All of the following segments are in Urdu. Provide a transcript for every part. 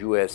US,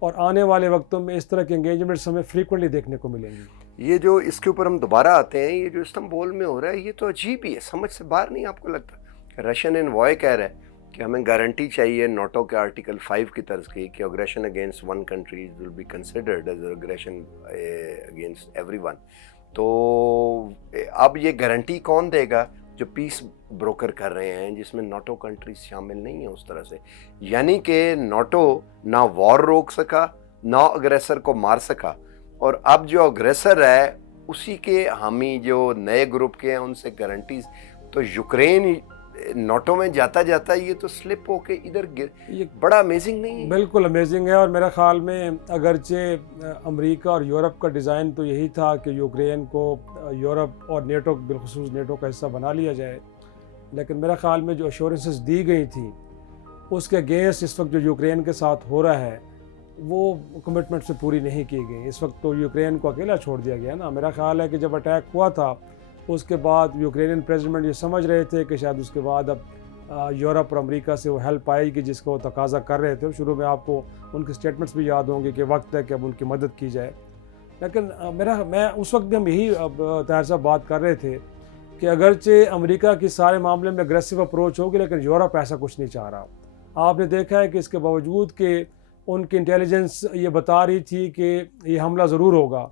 اور آنے والے وقتوں میں اس طرح کے انگیجمنٹس ہمیں فریکوینٹلی دیکھنے کو ملیں گی۔ یہ جو اس کے اوپر ہم دوبارہ آتے ہیں، یہ جو استنبول میں ہو رہا ہے، یہ تو عجیب ہی ہے، سمجھ سے باہر نہیں آپ کو لگتا؟ رشین انوائے کہہ رہا ہے کہ ہمیں گارنٹی چاہیے ناٹو کے آرٹیکل 5 کی طرز کی کہ aggression against one country will be considered as aggression against everyone. تو اب یہ گارنٹی کون دے گا؟ جو پیس بروکر کر رہے ہیں، جس میں ناٹو کنٹریز شامل نہیں ہیں اس طرح سے، یعنی کہ ناٹو نہ وار روک سکا، نہ اگریسر کو مار سکا، اور اب جو اگریسر ہے اسی کے حامی جو نئے گروپ کے ہیں ان سے گارنٹیز، تو یوکرین ناٹو میں جاتا جاتا یہ تو سلپ ہو کے ادھر یہ بڑا امیزنگ نہیں ہے؟ بالکل امیزنگ ہے، اور میرا خیال میں اگرچہ امریکہ اور یورپ کا ڈیزائن تو یہی تھا کہ یوکرین کو یورپ اور نیٹو، بالخصوص نیٹو کا حصہ بنا لیا جائے، لیکن میرا خیال میں جو ایشورنسز دی گئی تھیں اس کے اگینسٹ اس وقت جو یوکرین کے ساتھ ہو رہا ہے وہ کمٹمنٹ سے پوری نہیں کی گئی۔ اس وقت تو یوکرین کو اکیلا چھوڑ دیا گیا نا۔ میرا خیال ہے کہ جب اٹیک ہوا تھا اس کے بعد یوکرینین پریزیڈنٹ یہ سمجھ رہے تھے کہ شاید اس کے بعد اب یورپ اور امریکہ سے وہ ہیلپ آئے گی جس کو وہ تقاضا کر رہے تھے۔ شروع میں آپ کو ان کے سٹیٹمنٹس بھی یاد ہوں گے کہ وقت ہے کہ اب ان کی مدد کی جائے، لیکن میں اس وقت بھی ہم یہی طاہر صاحب بات کر رہے تھے کہ اگرچہ امریکہ کی سارے معاملے میں اگریسو اپروچ ہوگی، لیکن یورپ ایسا کچھ نہیں چاہ رہا۔ آپ نے دیکھا ہے کہ اس کے باوجود کہ ان کی انٹیلیجنس یہ بتا رہی تھی کہ یہ حملہ ضرور ہوگا،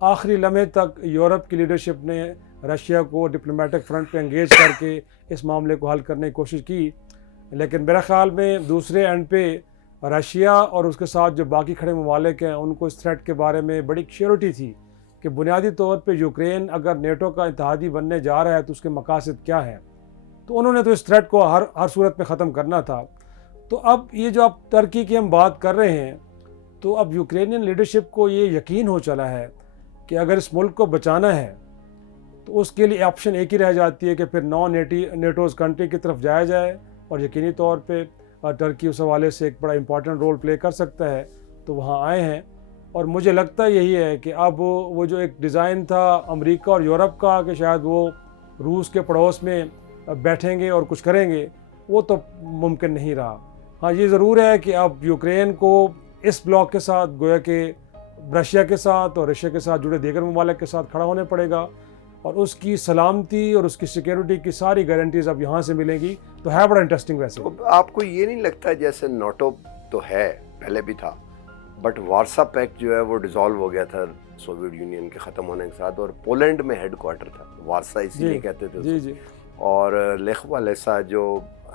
آخری لمحے تک یورپ کی لیڈرشپ نے رشیا کو ڈپلومیٹک فرنٹ پہ انگیج کر کے اس معاملے کو حل کرنے کی کوشش کی، لیکن میرا خیال میں دوسرے اینڈ پہ رشیا اور اس کے ساتھ جو باقی کھڑے ممالک ہیں ان کو اس تھریٹ کے بارے میں بڑی شیورٹی تھی کہ بنیادی طور پہ یوکرین اگر نیٹو کا اتحادی بننے جا رہا ہے تو اس کے مقاصد کیا ہیں، تو انہوں نے تو اس تھریٹ کو ہر صورت میں ختم کرنا تھا۔ تو اب یہ جو اب ترکی کی ہم بات کر رہے ہیں، تو اب یوکرینین لیڈرشپ کو یہ یقین ہو چلا ہے کہ اگر اس ملک کو بچانا ہے تو اس کے لیے آپشن ایک ہی رہ جاتی ہے کہ پھر نان نیٹوز کنٹری کی طرف جایا جائے، اور یقینی طور پہ ترکی اس حوالے سے ایک بڑا امپورٹنٹ رول پلے کر سکتا ہے، تو وہاں آئے ہیں۔ اور مجھے لگتا یہی ہے کہ اب وہ جو ایک ڈیزائن تھا امریکہ اور یورپ کا کہ شاید وہ روس کے پڑوس میں بیٹھیں گے اور کچھ کریں گے، وہ تو ممکن نہیں رہا۔ ہاں یہ ضرور ہے کہ اب یوکرین کو اس بلاک کے ساتھ گویا کہ رشیا کے ساتھ اور رشیا کے ساتھ جڑے دیگر ممالک کے ساتھ کھڑا ہونے پڑے گا، اور اس کی سلامتی اور اس کی سیکیورٹی کی ساری گارنٹیز اب یہاں سے ملیں گی، تو ہے بڑا انٹرسٹنگ۔ ویسے آپ کو یہ نہیں لگتا جیسے ناٹو تو ہے، پہلے بھی تھا، بٹ وارسا پیکٹ جو ہے وہ ڈیزالو ہو گیا تھا سوویت یونین کے ختم ہونے کے ساتھ، اور پولینڈ میں ہیڈ کوارٹر تھا، وارسا اسی لیے کہتے تھے جی جی، اور لیخ والیسا جو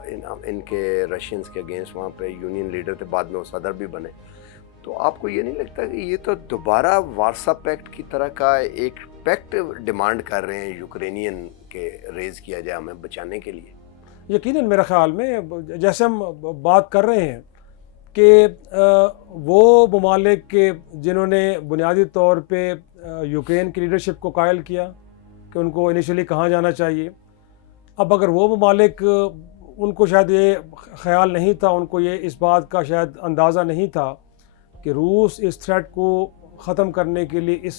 ان کے رشینز کے اگینسٹ وہاں پہ یونین لیڈر تھے، بعد میں وہ صدر بھی بنے۔ تو آپ کو یہ نہیں لگتا کہ یہ تو دوبارہ وارسا پیکٹ کی طرح کا ایک پیکٹ ڈیمانڈ کر رہے ہیں یوکرینین کے ریز کیا جائے ہمیں بچانے کے لیے؟ یقیناً میرا خیال میں جیسے ہم بات کر رہے ہیں کہ وہ ممالک کے جنہوں نے بنیادی طور پہ یوکرین کی لیڈرشپ کو قائل کیا کہ ان کو انیشلی کہاں جانا چاہیے، اب اگر وہ ممالک ان کو شاید یہ خیال نہیں تھا، ان کو یہ اس بات کا شاید اندازہ نہیں تھا کہ روس اس تھریٹ کو ختم کرنے کے لیے اس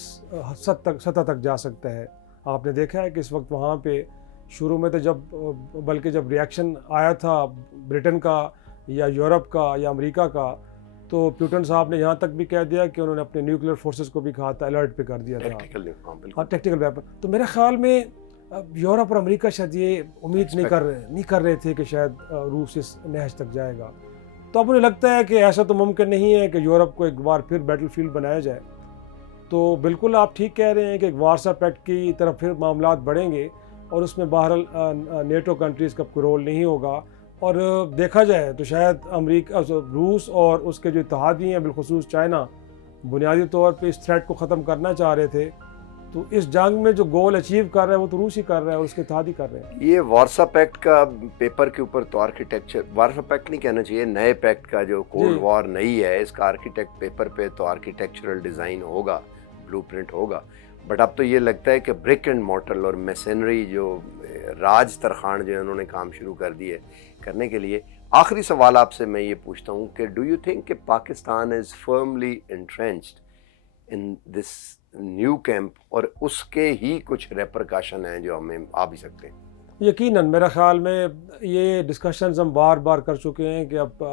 سطح تک جا سکتا ہے۔ آپ نے دیکھا ہے کہ اس وقت وہاں پہ شروع میں تو بلکہ جب ریاکشن آیا تھا برٹن کا یا یورپ کا یا امریکہ کا، تو پیوٹن صاحب نے یہاں تک بھی کہہ دیا کہ انہوں نے اپنے نیوکلیئر فورسز کو بھی کہا تھا، الرٹ پہ کر دیا تھا، ٹیکٹیکل ویپن۔ تو میرے خیال میں یورپ اور امریکہ شاید یہ امید نہیں کر رہے تھے کہ شاید روس اس نہج تک جائے گا۔ تو اب انہیں لگتا ہے کہ ایسا تو ممکن نہیں ہے کہ یورپ کو ایک بار پھر بیٹل فیلڈ بنایا جائے۔ تو بالکل آپ ٹھیک کہہ رہے ہیں کہ ایک وارسا پیکٹ کی طرف پھر معاملات بڑھیں گے، اور اس میں بہرحال نیٹو کنٹریز کا کوئی رول نہیں ہوگا، اور دیکھا جائے تو شاید امریکہ، روس اور اس کے جو اتحادی ہیں بالخصوص چائنا بنیادی طور پہ اس تھریٹ کو ختم کرنا چاہ رہے تھے، تو اس جنگ میں جو گول اچیو کر رہا ہے وہ تو روس ہی کر رہا ہے اور اس کے اتحادی کر رہے ہیں۔ یہ وارسا پیکٹ کا پیپر کے اوپر تو آرکیٹیکچر، وارسا پیکٹ نہیں کہنا چاہیے، نئے پیکٹ کا جو کولڈ وار نئی ہے، اس کا آرکیٹیکٹ پیپر پہ تو آرکیٹیکچرل ڈیزائن ہوگا، بلو پرنٹ ہوگا، بٹ اب تو یہ لگتا ہے کہ برک اینڈ مورٹل اور میسنری جو راج ترخان جو انہوں نے کام شروع کر دیے کرنے کے لیے۔ آخری سوال آپ سے میں یہ پوچھتا ہوں کہ ڈو یو تھنک کہ Pakistan is firmly entrenched in this new camp, اور اس کے ہی کچھ ریپرکاشن ہیں جو ہمیں آ بھی سکتے ہیں؟ یقیناً میرا خیال میں یہ ڈسکشنز ہم بار بار کر چکے ہیں کہ اب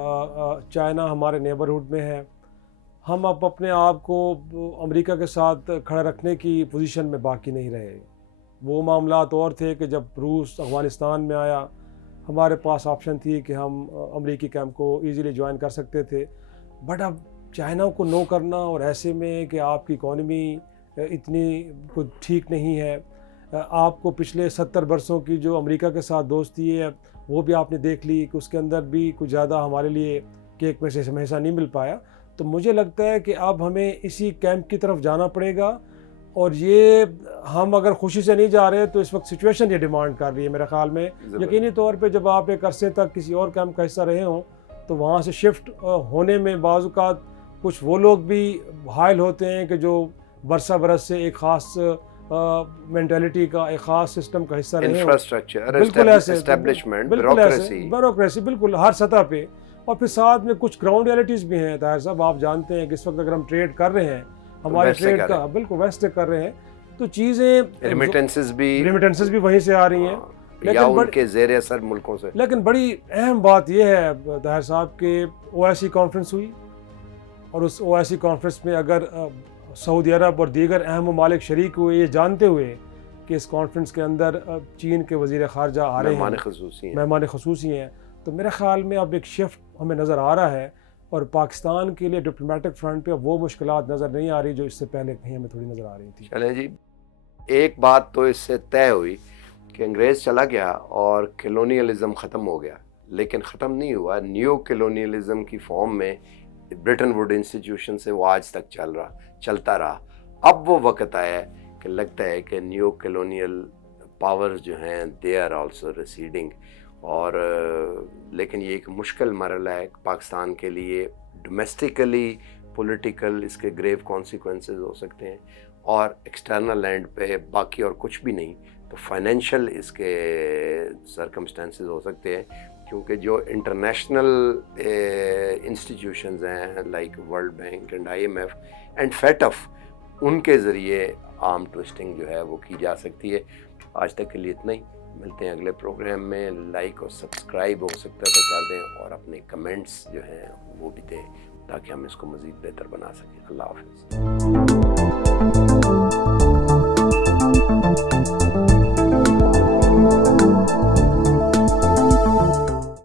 چائنا ہمارے نیبرہڈ میں ہے، ہم اب اپنے آپ کو امریکہ کے ساتھ کھڑا رکھنے کی پوزیشن میں باقی نہیں رہے. وہ معاملات اور تھے کہ جب روس افغانستان میں آیا ہمارے پاس آپشن تھی کہ ہم امریکی کیمپ کو ایزیلی جوائن کر سکتے تھے. بٹ اب چائنا کو نو کرنا، اور ایسے میں کہ آپ کی اکانومی اتنی کچھ ٹھیک نہیں ہے، آپ کو پچھلے 70 برسوں کی جو امریکہ کے ساتھ دوستی ہے وہ بھی آپ نے دیکھ لی کہ اس کے اندر بھی کچھ زیادہ ہمارے لیے کیک میں سے ہمیشہ نہیں مل پایا. تو مجھے لگتا ہے کہ اب ہمیں اسی کیمپ کی طرف جانا پڑے گا، اور یہ ہم اگر خوشی سے نہیں جا رہے تو اس وقت سچویشن یہ ڈیمانڈ کر رہی ہے میرے خیال میں. یقینی طور پہ جب آپ ایک عرصے تک کسی اور کیمپ کا حصہ رہے ہوں تو وہاں سے شفٹ ہونے میں بعض اوقات کچھ وہ لوگ بھی حائل ہوتے ہیں کہ جو برسہ برس سے ایک خاص مینٹلٹی کا، ایک خاص سسٹم کا حصہ رہے ہوں. انفراسٹرکچر، بالکل ایسے، اسٹیبلشمنٹ، بالکل ایسے، بیوروکریسی بالکل ہر سطح پہ. اور پھر ساتھ میں کچھ گراؤنڈ ریئلٹیز بھی ہیں طاہر صاحب. آپ جانتے ہیں کہ اس وقت اگر ہم ٹریڈ کر رہے ہیں، ہمارے ٹریڈ کا بالکل ویسٹ کر رہے ہیں، تو چیزیں ریمیٹنسز بھی وہیں سے آ رہی ہیں، یا ان کے زیر اثر ملکوں سے. لیکن بڑی اہم بات یہ ہے طاہر صاحب کہ OIC کانفرنس ہوئی، اور اس OIC کانفرنس میں اگر سعودی عرب اور دیگر اہم ممالک شریک ہوئے یہ جانتے ہوئے کہ اس کانفرنس کے اندر چین کے وزیر خارجہ آ رہے ہیں، مہمان خصوصی ہیں، تو میرے خیال میں اب ایک شفٹ ہمیں نظر آ رہا ہے. اور پاکستان کے لیے ڈپلومیٹک فرنٹ پہ وہ مشکلات نظر نہیں آ رہی جو اس سے پہلے کہیں ہمیں تھوڑی نظر آ رہی تھی. چلیں جی، ایک بات تو اس سے طے ہوئی کہ انگریز چلا گیا اور کلونیلزم ختم ہو گیا، لیکن ختم نہیں ہوا. نیو کلونیلزم کی فارم میں برٹن ووڈ انسٹیٹیوشن سے وہ آج تک چلتا رہا. اب وہ وقت آیا ہے کہ لگتا ہے کہ نیو کلونیل پاورز جو ہیں دے آر آلسو ریسیڈنگ. اور لیکن یہ ایک مشکل مرحلہ ہے پاکستان کے لیے. ڈومیسٹیکلی پولیٹیکل اس کے گریو کانسیکوینسز ہو سکتے ہیں، اور ایکسٹرنل لینڈ پہ باقی اور کچھ بھی نہیں تو فائنینشیل اس کے سرکمسٹانسز ہو سکتے ہیں. کیونکہ جو انٹرنیشنل انسٹیٹیوشنز ہیں like world bank and IMF and FATF، ان کے ذریعے آرم ٹوسٹنگ جو ہے وہ کی جا سکتی ہے. آج تک کے لیے اتنا ہی. ملتے ہیں اگلے پروگرام میں. لائک اور سبسکرائب ہو سکتا ہے تو کر دیں، اور اپنے کمنٹس جو ہیں وہ بھی دیں تاکہ ہم اس کو مزید بہتر بنا سکیں. اللہ حافظ.